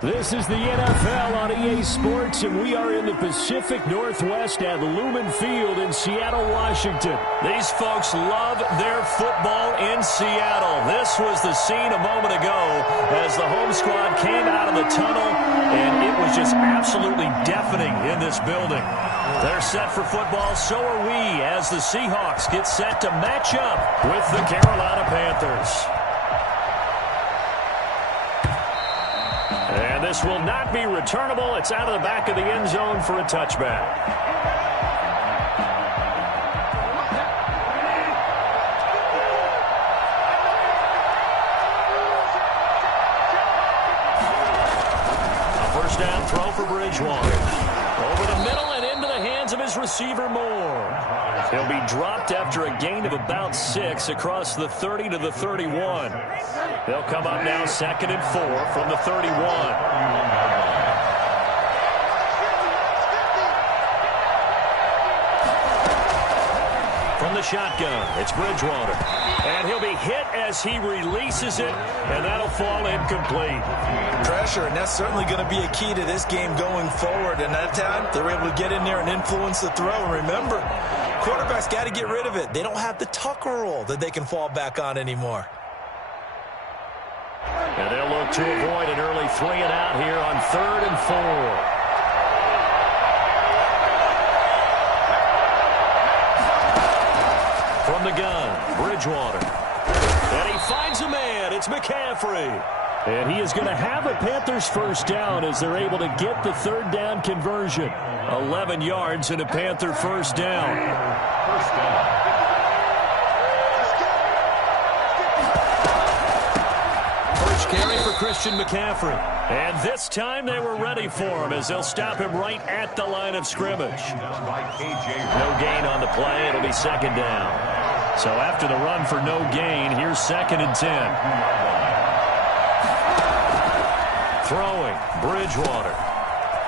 This is the NFL on EA Sports, and we are in the Pacific Northwest at Lumen Field in Seattle, Washington. These folks love their football in Seattle. This was the scene a moment ago as the home squad came out of the tunnel, and it was just absolutely deafening in this building. They're set for football, so are we, as the Seahawks get set to match up with the Carolina Panthers. And this will not be returnable. It's out of the back of the end zone for a touchback. A first down throw for Bridgewater. Over the middle and into the hands of his receiver, Moore. He'll be dropped after a gain of about 6 across the 30 to the 31. They'll come up now 2nd and 4 from the 31. From the shotgun, it's Bridgewater. And he'll be hit as he releases it, and that'll fall incomplete. Pressure, and that's certainly going to be a key to this game going forward. And that time, they were able to get in there and influence the throw. And remember, quarterbacks got to get rid of it. They don't have the Tucker roll that they can fall back on anymore. And they'll look to avoid an early 3-and-out here on 3rd and 4. From the gun, Bridgewater. And he finds a man. It's McCaffrey. And he is going to have a Panthers first down as they're able to get the 3rd down conversion. 11 yards and a Panther first down. First carry for Christian McCaffrey. And this time they were ready for him as they'll stop him right at the line of scrimmage. No gain on the play. It'll be 2nd down. So after the run for no gain, here's 2nd and 10. Throwing, Bridgewater.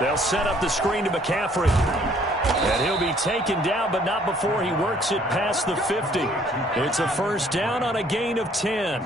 They'll set up the screen to McCaffrey. And he'll be taken down, but not before he works it past the 50. It's a first down on a gain of 10.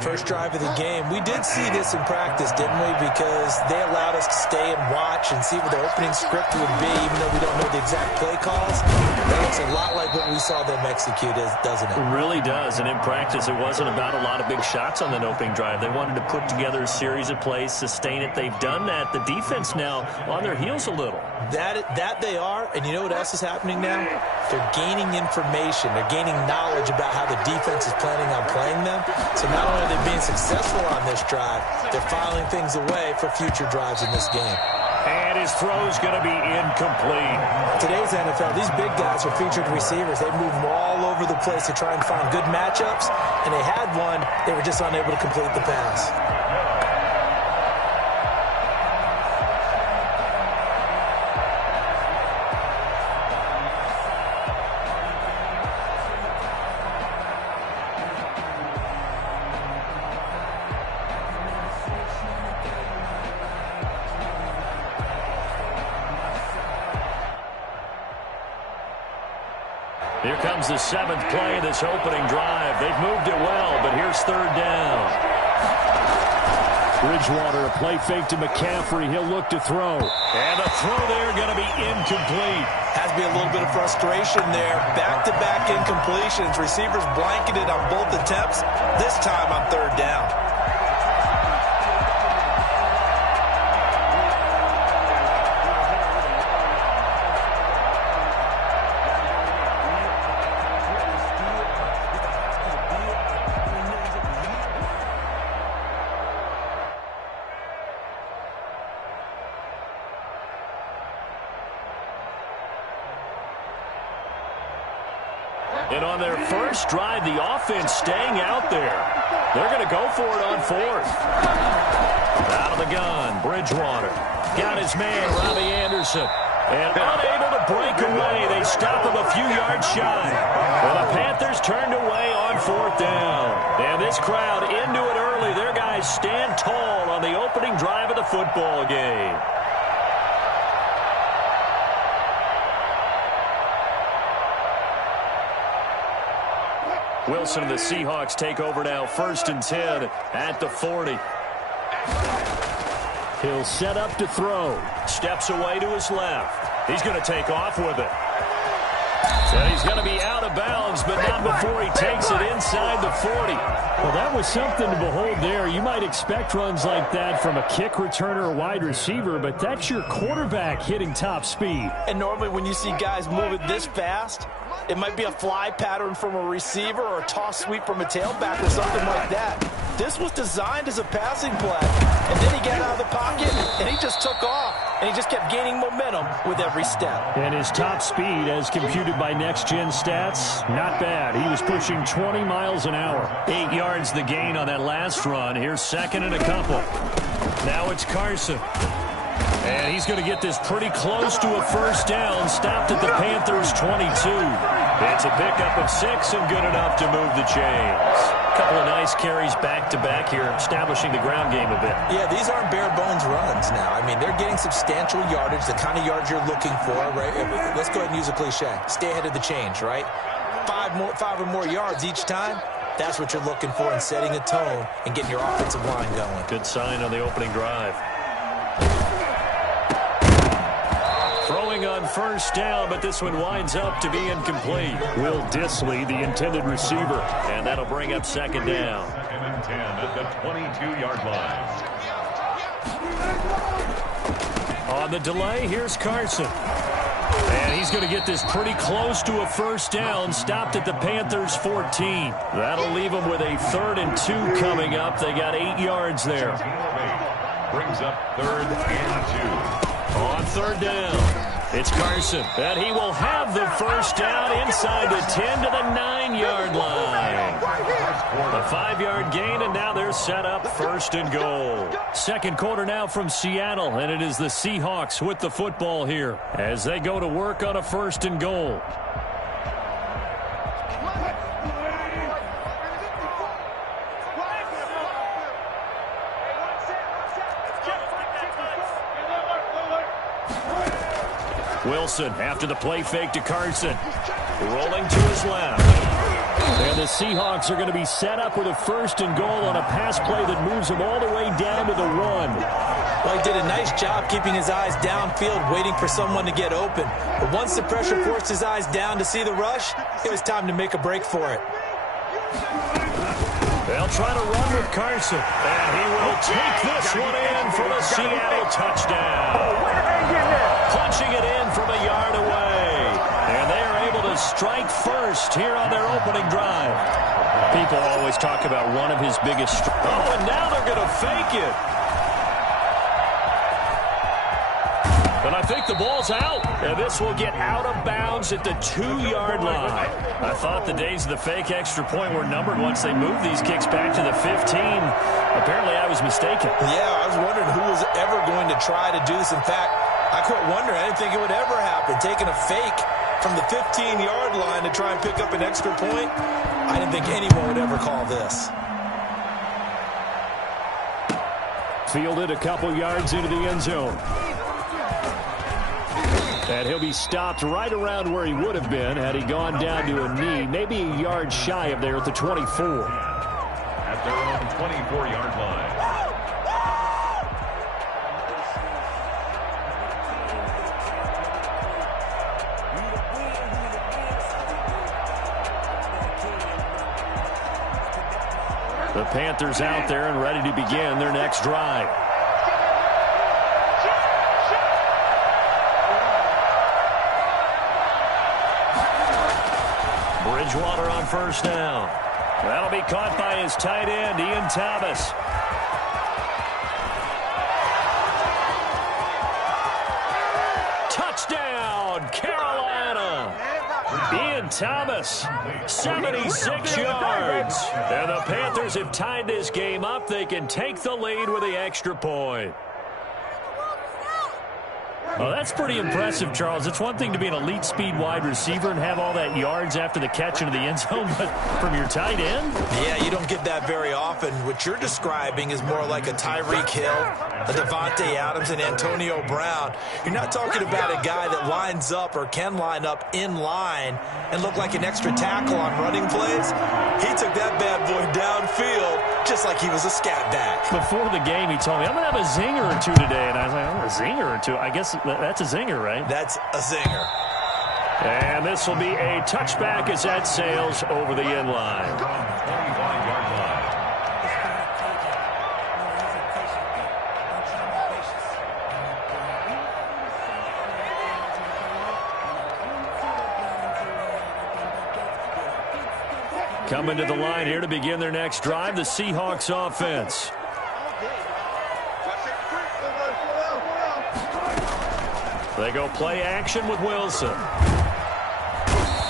First drive of the game. We did see this in practice, didn't we? Because they allowed us to stay and watch and see what the opening script would be, even though we don't know the exact play calls. That looks a lot like what we saw them execute, doesn't it? It really does. And in practice, it wasn't about a lot of big shots on that opening drive. They wanted to put together a series of plays, sustain it. They've done that. The defense now on their heels a little. That they are, and you know what else is happening now? They're gaining information. They're gaining knowledge about how the defense is planning on playing them. So not only are they being successful on this drive, they're filing things away for future drives in this game. And his throw's going to be incomplete. Today's NFL, these big guys are featured receivers. They move them all over the place to try and find good matchups, and they had one. They were just unable to complete the pass. Here comes the 7th play of this opening drive. They've moved it well, but here's 3rd down. Bridgewater, a play fake to McCaffrey. He'll look to throw. And the throw there going to be incomplete. Has to be a little bit of frustration there. Back-to-back incompletions. Receivers blanketed on both attempts, this time on 3rd down. And on their first drive, the offense staying out there. They're going to go for it on 4th. Out of the gun, Bridgewater. Got his man, Robbie Anderson. And unable to break away, they stop him a few yards shy. Well, the Panthers turned away on 4th down. And this crowd into it early. Their guys stand tall on the opening drive of the football game. Wilson and the Seahawks take over now, 1st and 10 at the 40. He'll set up to throw. Steps away to his left. He's going to take off with it. And he's going to be out of bounds, but not before he takes it inside the 40. Well, that was something to behold there. You might expect runs like that from a kick returner or wide receiver, but that's your quarterback hitting top speed. And normally when you see guys moving this fast, it might be a fly pattern from a receiver or a toss sweep from a tailback or something like that. This was designed as a passing play, and then he got out of the pocket, and he just took off, and he just kept gaining momentum with every step. And his top speed, as computed by next-gen stats, not bad. He was pushing 20 miles an hour. 8 yards the gain on that last run. Here's second and a couple. Now it's Carson. And he's going to get this pretty close to a first down, stopped at the Panthers' 22. It's a pickup of 6 and good enough to move the chains. A couple of nice carries back-to-back here, establishing the ground game a bit. Yeah, these aren't bare-bones runs now. I mean, they're getting substantial yardage, the kind of yards you're looking for, right? Let's go ahead and use a cliche. Stay ahead of the change, right? 5 or more yards each time. That's what you're looking for in setting a tone and getting your offensive line going. Good sign on the opening drive. Throwing on first down, but this one winds up to be incomplete. Will Dissly, the intended receiver. And that'll bring up second down. 2nd and 10 at the 22-yard line. On the delay, here's Carson. And he's going to get this pretty close to a first down, stopped at the Panthers' 14. That'll leave them with a 3rd and 2 coming up. They got 8 yards there. Brings up 3rd and 2. On 3rd down, it's Carson. And he will have the first down inside the 10 to the 9-yard line. A 5-yard gain, and now they're set up 1st and goal. Second quarter now from Seattle, and it is the Seahawks with the football here as they go to work on a 1st and goal. Wilson after the play fake to Carson. Rolling to his left. And the Seahawks are going to be set up with a 1st and goal on a pass play that moves them all the way down to the 1. Well, he did a nice job keeping his eyes downfield, waiting for someone to get open. But once the pressure forced his eyes down to see the rush, it was time to make a break for it. They'll try to run with Carson. And he will take this one in for the Seattle touchdown. Punching it in from a yard away. And they are able to strike first here on their opening drive. People always talk about one of his biggest... Oh, and now they're going to fake it. And I think the ball's out. And this will get out of bounds at the 2-yard line. I thought the days of the fake extra point were numbered once they moved these kicks back to the 15. Apparently, I was mistaken. Yeah, I was wondering who was ever going to try to do this. In fact, I quit wondering. I didn't think it would ever happen. Taking a fake from the 15-yard line to try and pick up an extra point, I didn't think anyone would ever call this. Fielded a couple yards into the end zone. And he'll be stopped right around where he would have been had he gone down to a knee, maybe a yard shy of there at the 24. At their own 24-yard line. The Panthers out there and ready to begin their next drive. Bridgewater on first down. That'll be caught by his tight end, Ian Thomas. Touchdown, Carolina. Ian Thomas, 76 yards. And the Panthers have tied this game up. They can take the lead with the extra point. Well, that's pretty impressive, Charles. It's one thing to be an elite speed wide receiver and have all that yards after the catch into the end zone, but from your tight end? Yeah, you don't get that very often. What you're describing is more like a Tyreek Hill, a Devontae Adams, and Antonio Brown. You're not talking about a guy that lines up or can line up in line and look like an extra tackle on running plays. He took that bad boy downfield, just like he was a scat back. Before the game, he told me, I'm going to have a zinger or two today. And I was like, oh, a zinger or two? I guess that's a zinger, right? That's a zinger. And this will be a touchback as that sails over the end line. 25-yard line. Coming to the line here to begin their next drive, the Seahawks offense. They go play action with Wilson.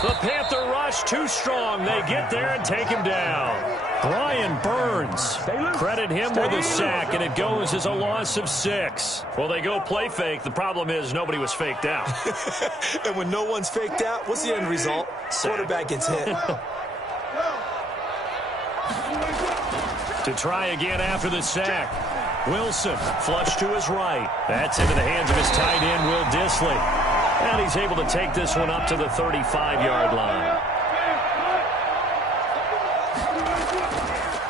The Panther rush too strong. They get there and take him down. Brian Burns. Credit him with a sack, and it goes as a loss of 6. Well, they go play fake. The problem is nobody was faked out. And when no one's faked out, what's the end result? Quarterback gets hit. To try again after the sack. Wilson, flush to his right. That's into the hands of his tight end, Will Dissly. And he's able to take this one up to the 35-yard line.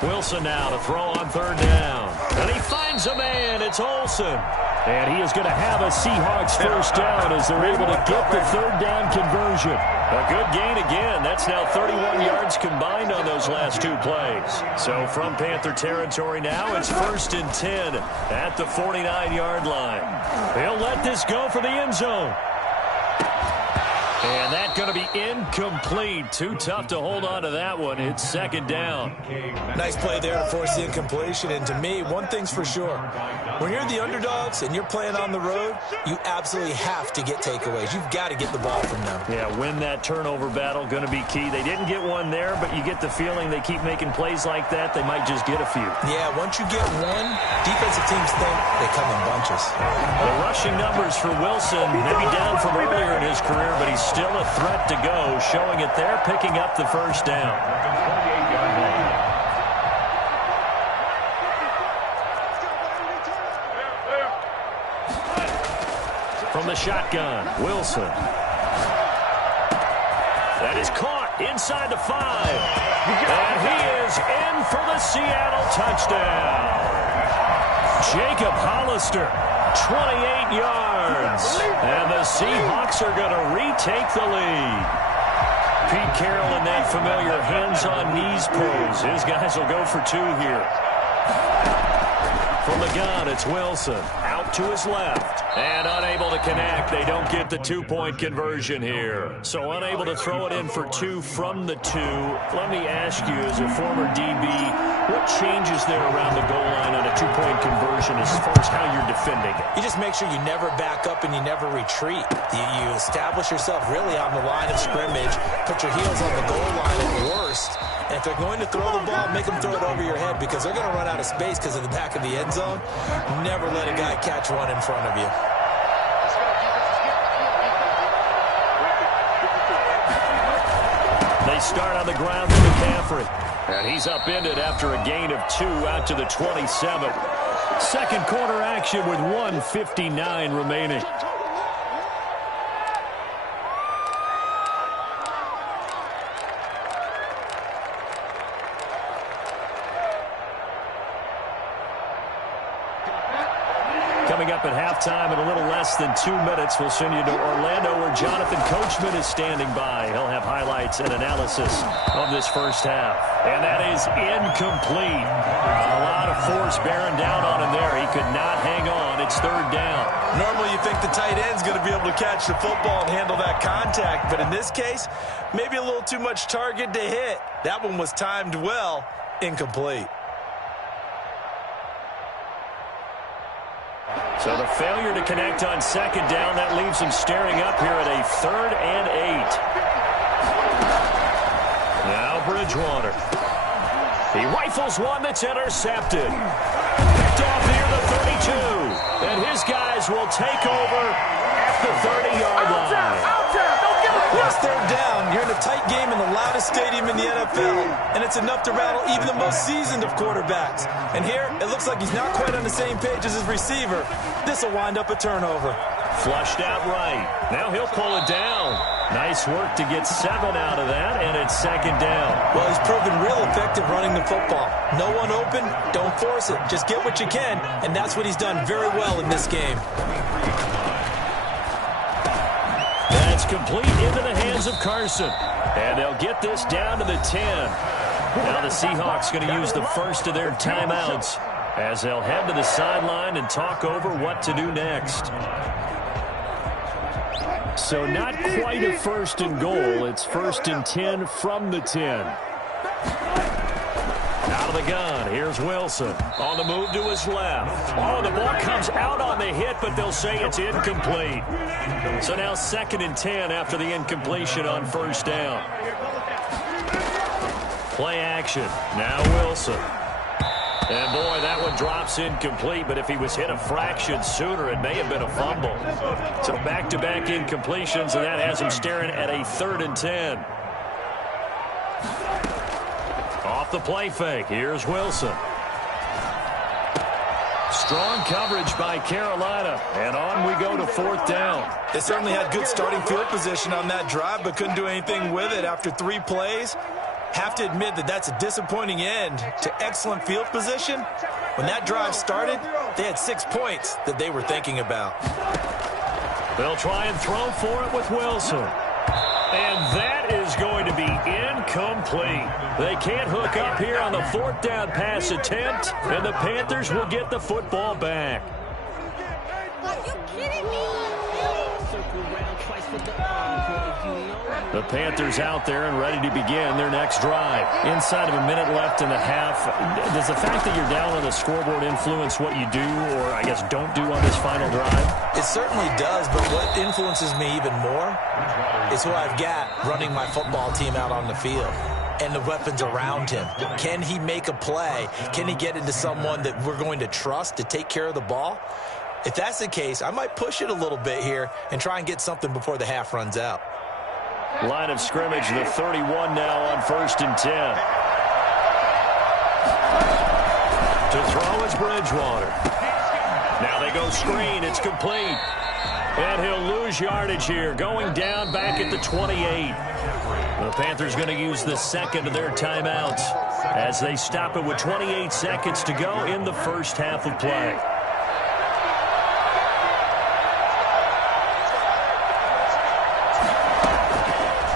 Wilson now to throw on third down. And he finds a man. It's Olsen. And he is going to have a Seahawks first down as they're able to get the third down conversion. A good gain again. That's now 31 yards combined on those last 2 plays. So from Panther territory now, it's 1st and 10 at the 49-yard line. They'll let this go for the end zone. And that's going to be incomplete. Too tough to hold on to that one. It's 2nd down. Nice play there to force the incompletion. And to me, one thing's for sure. When you're the underdogs and you're playing on the road, you absolutely have to get takeaways. You've got to get the ball from them. Yeah, win that turnover battle, going to be key. They didn't get one there, but you get the feeling they keep making plays like that, they might just get a few. Yeah, once you get one, defensive teams think they come in bunches. The rushing numbers for Wilson, maybe down from earlier in his career, but he's still a threat to go, showing it there, picking up the first down. 28-yard line. From the shotgun, Wilson. That is caught inside the 5. And he is in for the Seattle touchdown. Jacob Hollister, 28 yards. And the Seahawks are going to retake the lead. Pete Carroll in that familiar hands-on-knees pose. His guys will go for 2 here. From the gun, it's Wilson. Out to his left. And unable to connect. They don't get the 2-point conversion here. So unable to throw it in for 2 from the 2. Let me ask you, as a former DB, what changes there around the goal line on a 2-point conversion as far as how you're defending it? You just make sure you never back up and you never retreat. You establish yourself really on the line of scrimmage. Put your heels on the goal line at worst. And if they're going to throw the ball, make them throw it over your head because they're going to run out of space because of the back of the end zone. Never let a guy catch one in front of you. They start on the ground with McCaffrey. And he's upended after a gain of 2 out to the 27. Second quarter action with 1:59 remaining. Coming up at halftime in a little less than 2 minutes, we'll send you to Orlando where Jonathan Coachman is standing by. He'll have highlights and analysis of this first half. And that is incomplete. A lot of force bearing down on him there. He could not hang on. It's 3rd down. Normally you think the tight end's going to be able to catch the football and handle that contact. But in this case, maybe a little too much target to hit. That one was timed well. Incomplete. So the failure to connect on 2nd down, that leaves him staring up here at a 3rd and 8. Now Bridgewater. He rifles one that's intercepted. Picked off near the 32. And his guys will take over at the 30-yard line. Last 3rd down, you're in a tight game in the loudest stadium in the NFL, and it's enough to rattle even the most seasoned of quarterbacks. And here, it looks like he's not quite on the same page as his receiver. This will wind up a turnover. Flushed out right. Now he'll pull it down. Nice work to get 7 out of that, and it's second down. Well, he's proven real effective running the football. No one open, don't force it. Just get what you can, and that's what he's done very well in this game. That's complete into the hands of Carson. And they'll get this down to the 10. Now the Seahawks going to use the first of their timeouts as they'll head to the sideline and talk over what to do next. So not quite a first and goal. It's first and 10 from the 10. Out of the gun, here's Wilson. On the move to his left. Oh, the ball comes out on the hit, but they'll say it's incomplete. So now second and 10 after the incompletion on first down. Play action. Now Wilson. And, boy, that one drops incomplete, but if he was hit a fraction sooner, it may have been a fumble. So back-to-back incompletions, and that has him staring at a 3rd and 10. Off the play fake, here's Wilson. Strong coverage by Carolina, and on we go to 4th down. They certainly had good starting field position on that drive, but couldn't do anything with it after 3 plays. Have to admit that that's a disappointing end to excellent field position. When that drive started, they had 6 points that they were thinking about. They'll try and throw for it with Wilson. And that is going to be incomplete. They can't hook up here on the 4th down pass attempt, and the Panthers will get the football back. Are you kidding me? The Panthers out there and ready to begin their next drive. Inside of a minute left in the half, does the fact that you're down on the scoreboard influence what you do, or I guess don't do on this final drive? It certainly does, but what influences me even more is who I've got running my football team out on the field and the weapons around him. Can he make a play? Can he get into someone that we're going to trust to take care of the ball? If that's the case, I might push it a little bit here and try and get something before the half runs out. Line of scrimmage, the 31 now on 1st and 10. To throw is Bridgewater. Now they go screen. It's complete. And he'll lose yardage here, going down back at the 28. The Panthers going to use the second of their timeouts as they stop it with 28 seconds to go in the first half of play.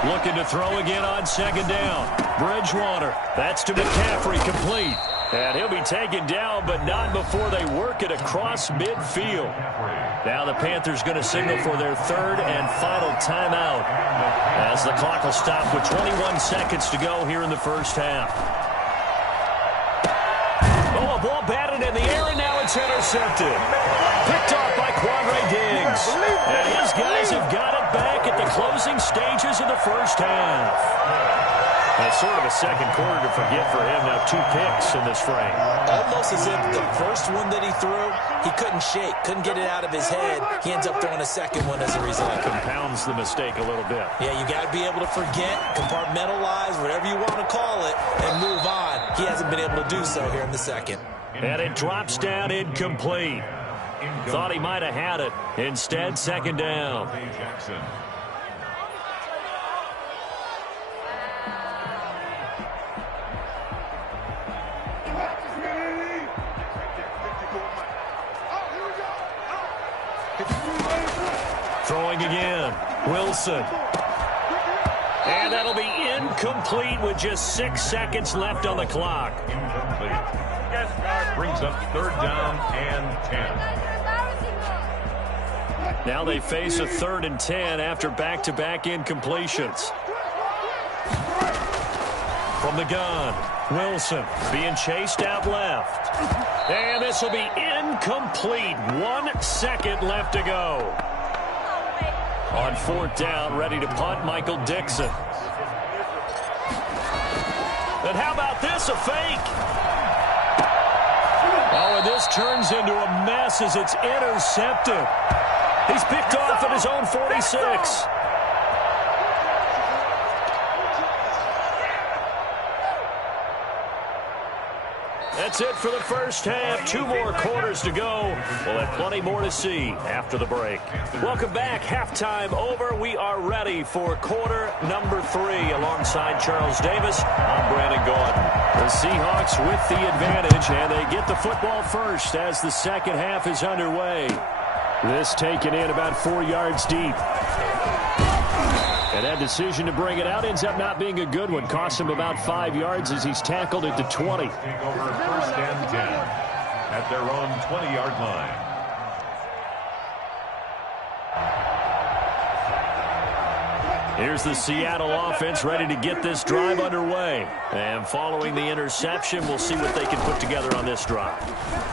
Looking to throw again on 2nd down. Bridgewater. That's to McCaffrey, complete. And he'll be taken down, but not before they work it across midfield. Now the Panthers going to signal for their 3rd and final timeout as the clock will stop with 21 seconds to go here in the first half. Oh, a ball batted in the air, and now it's intercepted. Picked off by Quandre Diggs. And his guys have got it back at the closing stages of the first half. And it's sort of a second quarter to forget for him. Now 2 picks in this frame. Almost as if the first one that he threw, he couldn't shake, couldn't get it out of his head. He ends up throwing a second one as a result. Compounds the mistake a little bit. Yeah, you got to be able to forget, compartmentalize, whatever you want to call it, and move on. He hasn't been able to do so here in the second. And it drops down incomplete. Thought he might have had it. Instead, 2nd down. Throwing again. Wilson. And that'll be incomplete with just 6 seconds left on the clock. Incomplete. Brings up 3rd down and 10. Now they face a 3rd and 10 after back-to-back incompletions. From the gun, Wilson being chased out left. And this will be incomplete. 1 second left to go. On 4th down, ready to punt, Michael Dixon. And how about this, a fake? Oh, and this turns into a mess as it's intercepted. He's picked off at his own 46. That's it for the first half. 2 more quarters to go. We'll have plenty more to see after the break. Welcome back. Halftime over. We are ready for quarter number 3. Alongside Charles Davis, I'm Brandon Gordon. The Seahawks with the advantage, and they get the football first as the second half is underway. This taken in about 4 yards deep. And that decision to bring it out ends up not being a good one. Costs him about 5 yards as he's tackled at the 20. Take over first and 10 at their own 20-yard line. Here's the Seattle offense ready to get this drive underway. And following the interception, we'll see what they can put together on this drive.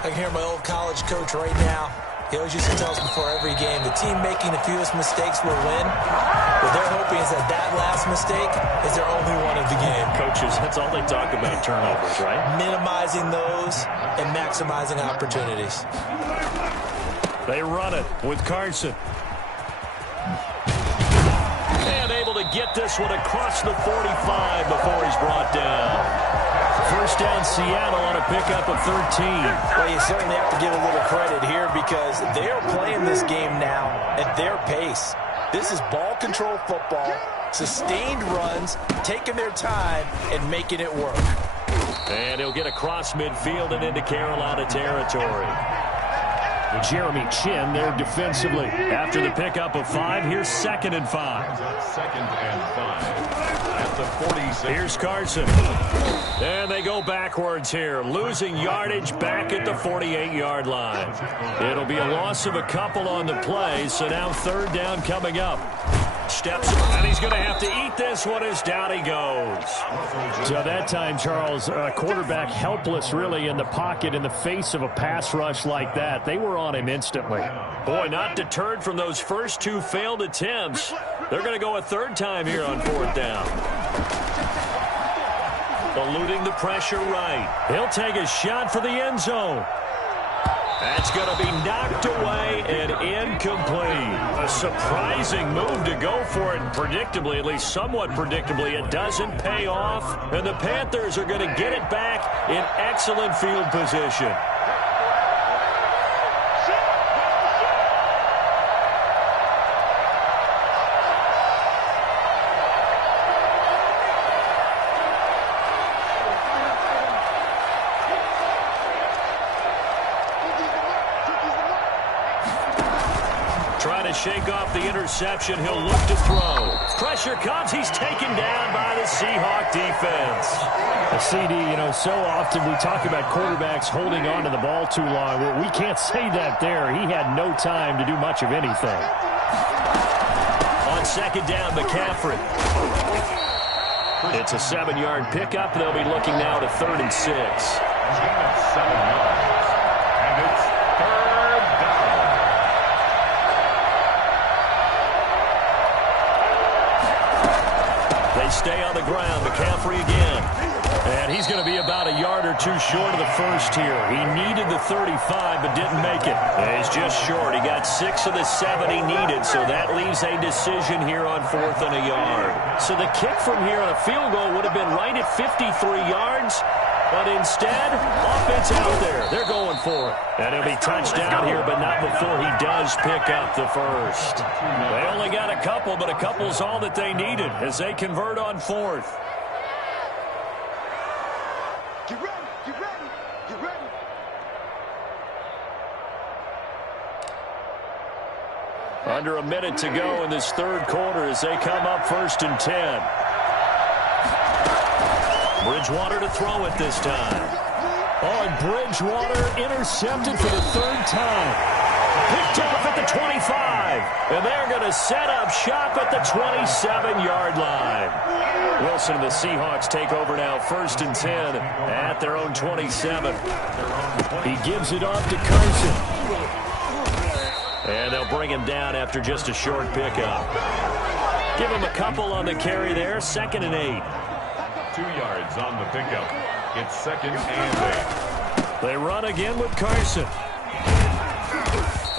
I can hear my old college coach right now. He always used to tell us before every game, the team making the fewest mistakes will win. What they're hoping is that that last mistake is their only one of the game. Coaches, that's all they talk about, turnovers, right? Minimizing those and maximizing opportunities. They run it with Carson. And able to get this one across the 45 before he's brought down. First down, Seattle on a pickup of 13. Well, you certainly have to give a little credit here because they are playing this game now at their pace. This is ball control football, sustained runs, taking their time, and making it work. And he'll get across midfield and into Carolina territory. Jeremy Chin there defensively. After the pickup of 5, here's 2nd and 5. 2nd and 5 at the 46. Here's Carson. And they go backwards here, losing yardage back at the 48-yard line. It'll be a loss of a couple on the play, so now 3rd down coming up. Steps, and he's going to have to eat this one as down he goes. So that time, Charles, quarterback helpless really in the pocket in the face of a pass rush like that. They were on him instantly. Boy, not deterred from those first 2 failed attempts. They're going to go a 3rd time here on 4th down. Eluding the pressure right. He'll take a shot for the end zone. That's going to be knocked away and incomplete. A surprising move to go for it, and predictably, at least somewhat predictably, it doesn't pay off. And the Panthers are going to get it back in excellent field position. Shake off the interception. He'll look to throw. Pressure comes. He's taken down by the Seahawk defense. The CD, so often we talk about quarterbacks holding on to the ball too long. Well, we can't say that there. He had no time to do much of anything. On 2nd down, McCaffrey. It's a 7-yard pickup. They'll be looking now to 3rd and 6. 7 yards. And it's 3rd down. They stay on the ground. McCaffrey again. And he's going to be about a yard or 2 short of the first here. He needed the 35 but didn't make it. And he's just short. He got 6 of the 7 he needed, so that leaves a decision here on 4th and a yard. So the kick from here on a field goal would have been right at 53 yards. But instead, offense out there. They're going for it. And he'll be touched down here, but not before he does pick up the first. They only got a couple, but a couple's all that they needed as they convert on 4th. Get ready, get ready, get ready. Under a minute to go in this 3rd quarter as they come up 1st and 10. Bridgewater to throw it this time. Oh, and Bridgewater intercepted for the 3rd time. Picked off at the 25. And they're going to set up shop at the 27-yard line. Wilson and the Seahawks take over now 1st and 10 at their own 27. He gives it off to Carson. And they'll bring him down after just a short pickup. Give him a couple on the carry there. 2nd and 8. 2 yards on the pickup. It's 2nd and 8. They run again with Carson.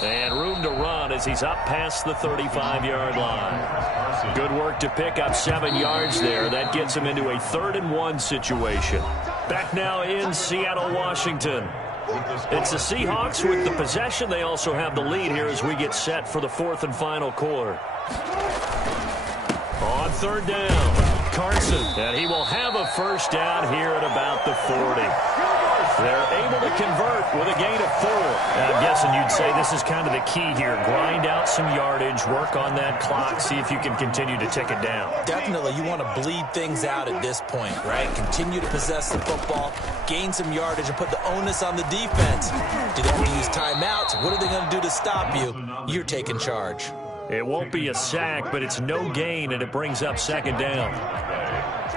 And room to run as he's up past the 35-yard line. Good work to pick up 7 yards there. That gets him into a 3rd and 1 situation. Back now in Seattle, Washington. It's the Seahawks with the possession. They also have the lead here as we get set for the fourth and final quarter. On third down, Carson, and he will have a first down here at about the 40. They're able to convert with a gain of 4. I'm guessing you'd say this is kind of the key here. Grind out some yardage, work on that clock, see if you can continue to tick it down. Definitely, you want to bleed things out at this point, right? Continue to possess the football, gain some yardage, and put the onus on the defense. Do they want to use timeouts? What are they going to do to stop you? You're taking charge. It won't be a sack, but it's no gain, and it brings up second down.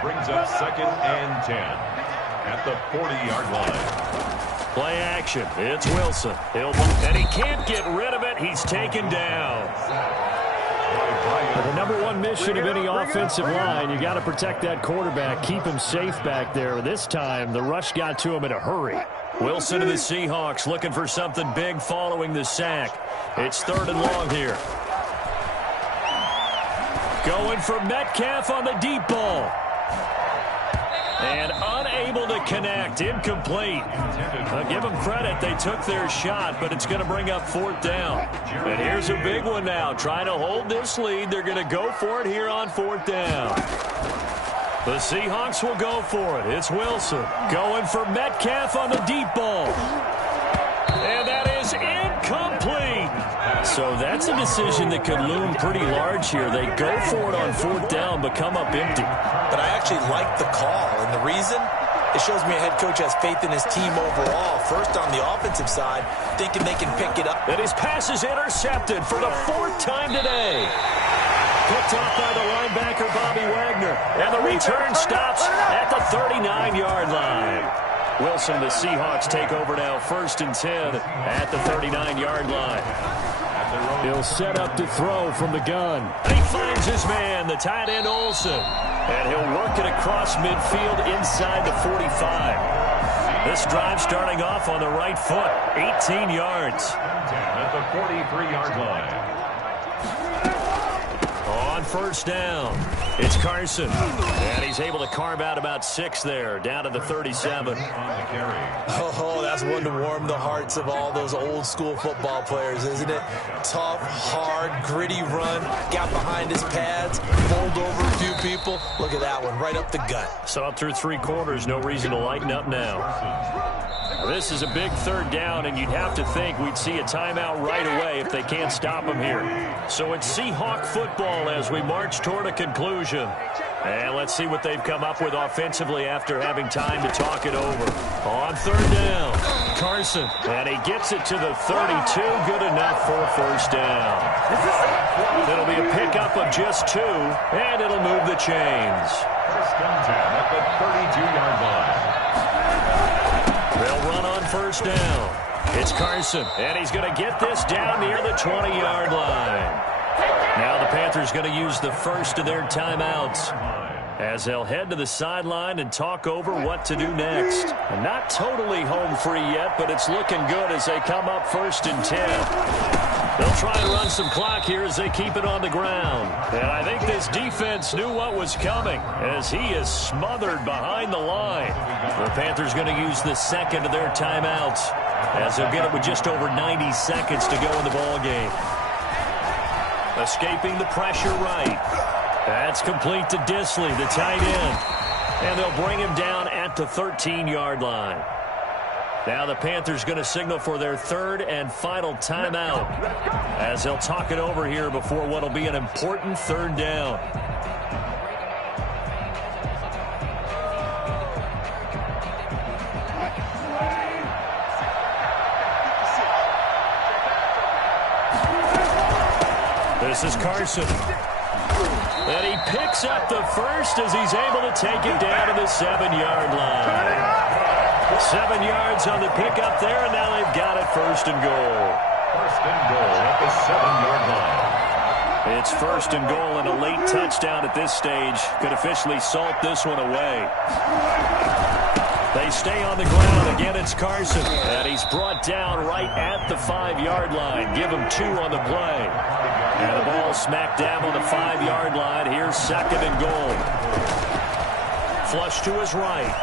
Brings up second and 10 at the 40-yard line. Play action. It's Wilson. And he can't get rid of it. He's taken down. The number one mission of any offensive line, you got to protect that quarterback, keep him safe back there. This time, the rush got to him in a hurry. Wilson to the Seahawks looking for something big following the sack. It's third and long here. Going for Metcalf on the deep ball. And unable to connect. Incomplete. I'll give them credit. They took their shot, but it's going to bring up fourth down. And here's a big one now. Trying to hold this lead. They're going to go for it here on fourth down. The Seahawks will go for it. It's Wilson going for Metcalf on the deep ball. And that is incomplete. So that's a decision that could loom pretty large here. They go for it on fourth down, but come up empty. But I actually like the call, and the reason? It shows me a head coach has faith in his team overall. First on the offensive side, thinking they can pick it up. And his pass is intercepted for the fourth time today. Picked off by the linebacker, Bobby Wagner. And the return stops at the 39-yard line. Wilson, the Seahawks take over now, first and 10 at the 39-yard line. He'll set up to throw from the gun. And he finds his man, the tight end Olsen. And he'll work it across midfield inside the 45. This drive starting off on the right foot, 18 yards. At the 43-yard line. On first down, it's Carson. And he's able to carve out about 6 there, down to the 37. Oh, that's one to warm the hearts of all those old-school football players, isn't it? Tough, hard, gritty run. Got behind his pads, bowled over a few people. Look at that one, right up the gut. So up through 3 quarters, no reason to lighten up now. This is a big third down, and you'd have to think we'd see a timeout right away if they can't stop him here. So it's Seahawk football as we march toward a conclusion. And let's see what they've come up with offensively after having time to talk it over. On third down, Carson, and he gets it to the 32. Good enough for a first down. It'll be a pickup of just 2, and it'll move the chains. First and 10 at the 32-yard line. They'll run on first down. It's Carson, and he's going to get this down near the 20-yard line. Now the Panthers going to use the first of their timeouts as they'll head to the sideline and talk over what to do next. And not totally home free yet, but it's looking good as they come up first and 10. They'll try and run some clock here as they keep it on the ground. And I think this defense knew what was coming as he is smothered behind the line. The Panthers going to use the second of their timeouts as they'll get it with just over 90 seconds to go in the ball game. Escaping the pressure right. That's complete to Disley, the tight end. And they'll bring him down at the 13-yard line. Now the Panthers going to signal for their third and final timeout as they'll talk it over here before what will be an important third down. This is Carson. And he picks up the first as he's able to take it down to the 7-yard line. 7 yards on the pickup there, and now they've got it first and goal. First and goal at the 7-yard line. It's first and goal, and a late touchdown at this stage could officially salt this one away. They stay on the ground. Again, it's Carson. And he's brought down right at the 5-yard line. Give him 2 on the play. And the ball smack dab on the 5-yard line. Here's second and goal. Flush to his right.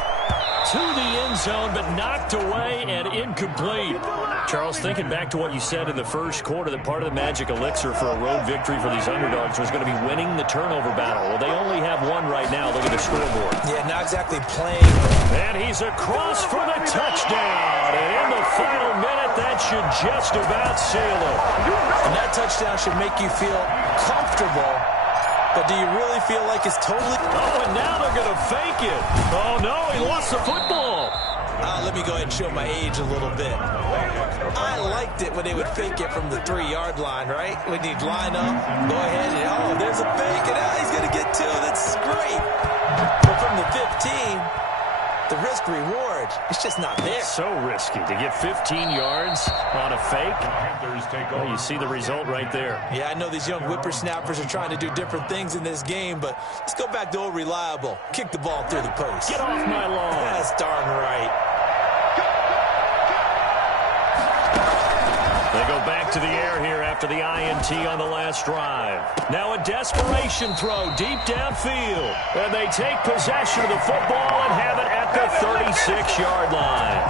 To the end zone, but knocked away and incomplete. Charles, thinking back to what you said in the first quarter, that part of the magic elixir for a road victory for these underdogs was going to be winning the turnover battle. Well, they only have one right now. Look at the scoreboard. Yeah, not exactly playing. And he's across for the touchdown. And in the final minute, that should just about seal it. And that touchdown should make you feel comfortable. But do you really feel like it's totally... Oh, and now they're going to fake it. Oh, no, he lost the football. Let me go ahead and show my age a little bit. I liked it when they would fake it from the 3-yard line, right? When you'd line up, go ahead and, oh, there's a fake, and he's going to get 2. That's great. But from the 15, the risk-reward, it's just not there. So risky to get 15 yards on a fake. Well, you see the result right there. Yeah, I know these young whippersnappers are trying to do different things in this game, but let's go back to old reliable. Kick the ball through the post. Get off my lawn. That's darn right. They go back to the air here after the INT on the last drive. Now a desperation throw deep downfield. And they take possession of the football and have it at the 36-yard line.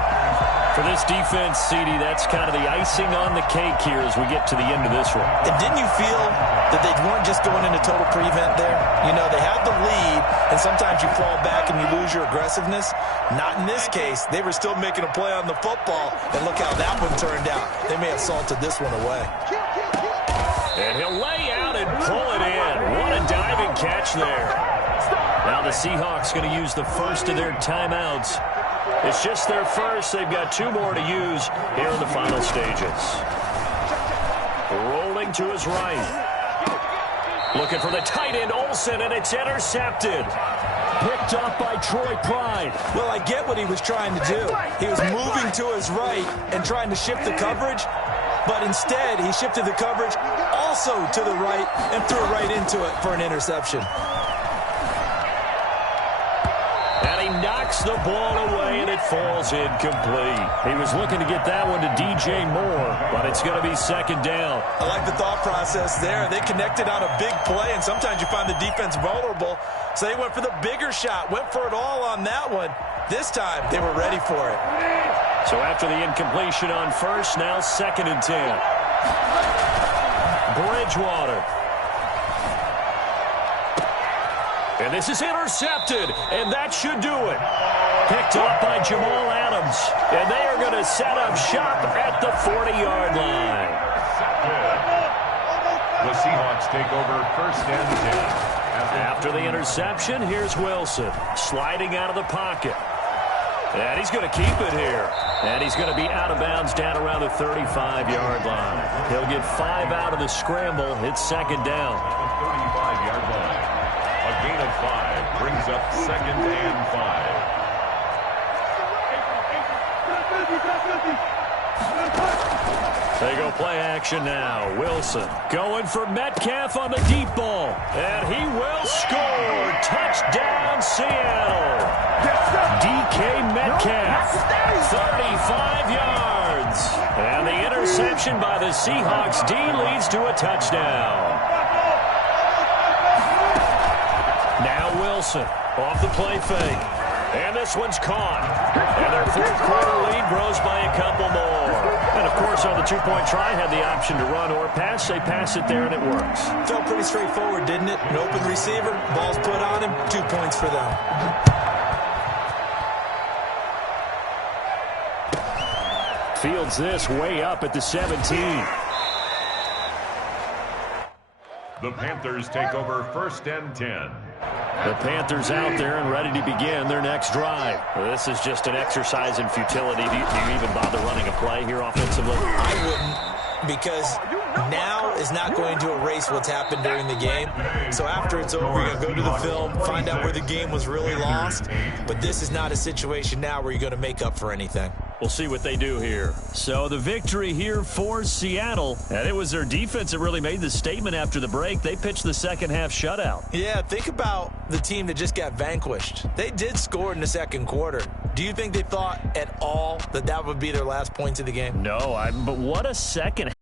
For this defense, CD, that's kind of the icing on the cake here as we get to the end of this one. And didn't you feel that they weren't just going into total prevent there? You know, they had the lead, and sometimes you fall back and you lose your aggressiveness. Not in this case. They were still making a play on the football, and look how that one turned out. They may have salted this one away. And he'll lay out and pull it in. What a diving catch there. Now the Seahawks going to use the first of their timeouts. It's just their first. They've got 2 more to use here in the final stages. Rolling to his right. Looking for the tight end, Olsen, and it's intercepted. Picked up by Troy Pride. Well, I get what he was trying to do. He was moving to his right and trying to shift the coverage, but instead he shifted the coverage also to the right and threw it right into it for an interception. And he knocks the ball away, and it falls incomplete. He was looking to get that one to DJ Moore, but it's going to be second down. I like the thought process there. They connected on a big play, and sometimes you find the defense vulnerable, so they went for the bigger shot, went for it all on that one. This time, they were ready for it. So after the incompletion on first, now 2nd and 10. Bridgewater. And this is intercepted, and that should do it. Picked up by Jamal Adams, and they are going to set up shop at the 40-yard line. The Seahawks take over 1st and 10. After the interception, here's Wilson sliding out of the pocket. And he's going to keep it here. And he's going to be out of bounds down around the 35-yard line. He'll get 5 out of the scramble. It's second down. 35-yard line. A gain of 5 brings up 2nd and 5. They go play action now. Wilson going for Metcalf on the deep ball. And he will score. Touchdown, Seattle. DK Metcalf, 35 yards. And the interception by the Seahawks D leads to a touchdown. Now Wilson off the play fake. And this one's caught. And their 4th quarter lead grows by a couple more. And, of course, on the 2-point try, had the option to run or pass. They pass it there, and it works. Felt pretty straightforward, didn't it? An open receiver, ball's put on him, 2 points for them. Fields this way up at the 17. The Panthers take over 1st and 10. The Panthers out there and ready to begin their next drive. This is just an exercise in futility. Do you even bother running a play here offensively? I wouldn't, because now is not going to erase what's happened during the game. So after it's over, you're going to go to the film, find out where the game was really lost. But this is not a situation now where you're going to make up for anything. We'll see what they do here. So the victory here for Seattle. And it was their defense that really made the statement after the break. They pitched the second-half shutout. Yeah, think about the team that just got vanquished. They did score in the 2nd quarter. Do you think they thought at all that that would be their last points of the game? No, but what a second